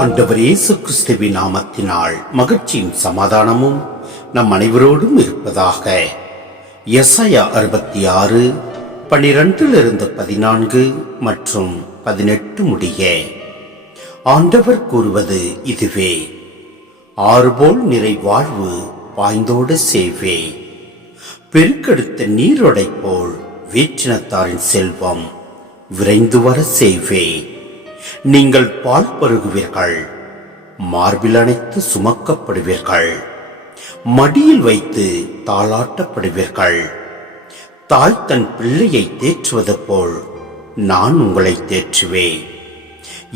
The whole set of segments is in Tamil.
ஆண்டவர் இயேசு கிறிஸ்துவின் நாமத்தினால் மகிழ்ச்சியும் சமாதானமும் நம் அனைவரோடும் இருப்பதாக. எசாயா 66 12-14 மற்றும் 18 முடிய ஆண்டவர் கூறுவது இதுவே: ஆறுபோல் நிறை வாழ்வு பாய்ந்தோடு சேவே, பெருக்கெடுத்த நீரோடை போல் வேற்றினத்தாரின் செல்வம் விரைந்து வர சேவே. நீங்கள் பால் பருகுவீர்கள், மார்பில் அணைத்து சுமக்கப்படுவீர்கள், மடியில் வைத்து தாளாட்டப்படுவீர்கள். தாய் தன் பிள்ளையை தேற்றுவது போல் நான் உங்களை தேற்றுவேன்.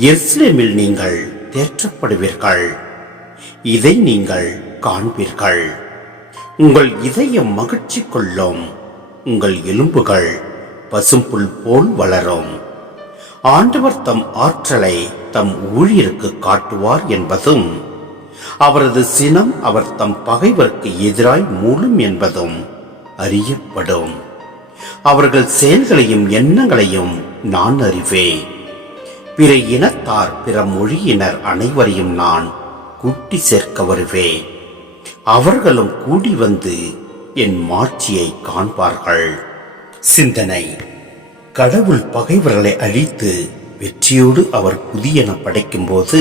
எருசலேமில் நீங்கள் தேற்றப்படுவீர்கள், இதை நீங்கள் காண்பீர்கள். உங்கள் இதயம் மகிழ்ச்சி கொள்ளும், உங்கள் எலும்புகள் பசும்புல் போல் வளரும். ஆண்டவர் தம் ஆற்றலை தம் ஊழியருக்கு காட்டுவார் என்பதும், அவரது சினம் அவர் தம் பகைவருக்கு எதிராய் மூழும் என்பதும் அறியப்படும். அவர்கள் செயல்களையும் எண்ணங்களையும் நான் அறிவேன். பிற இனத்தார் பிற மொழியினர் அனைவரையும் நான் கூட்டி சேர்க்க வருவேன். அவர்களும் கூடி வந்து என் மாட்சியை காண்பார்கள். சிந்தனை: கடவுள் பகைவர்களை அழித்து வெற்றியோடு அவர் புதியன படைக்கும் போது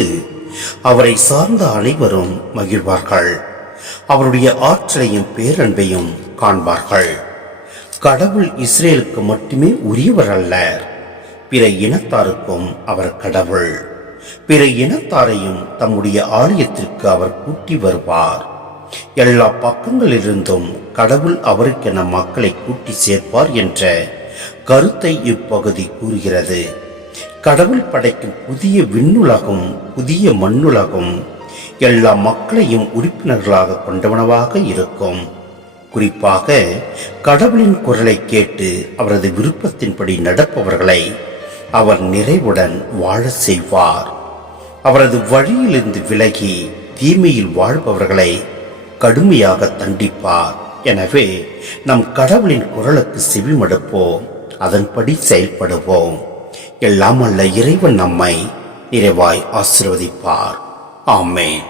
அவரை சார்ந்த அனைவரும் மகிழ்வார்கள். அவருடைய ஆற்றலையும் பேரன்பையும் காண்பார்கள். கடவுள் இஸ்ரேலுக்கு மட்டுமே உரியவர் அல்ல, பிற இனத்தாருக்கும் அவர் கடவுள். பிற இனத்தாரையும் தம்முடைய ஆலயத்திற்கு அவர் கூட்டி வருவார். எல்லா பக்கங்களிலிருந்தும் கடவுள் அவருக்கென மக்களை கூட்டி சேர்ப்பார் என்ற கருத்தை இப்பகுதி கூறுகிறது. கடவுள் படைக்கும் புதிய விண்ணுலகம், புதிய மண்ணுலகம் எல்லா மக்களையும் உறுப்பினர்களாக கொண்டவனவாக இருக்கும். குறிப்பாக கடவுளின் குரலை கேட்டு அவரது விருப்பத்தின்படி நடப்பவர்களை அவர் நிறைவுடன் வாழ செய்வார். அவரது வழியிலிருந்து விலகி தீமையில் வாழ்பவர்களை கடுமையாக தண்டிப்பார். எனவே நம் கடவுளின் குரலுக்கு செவிமடுப்போம், அதன்படி செயல்படுவோம். எல்லாம் அல்ல இறைவன் நம்மை நிறைவாய் ஆசீர்வதிப்பார். ஆமென்.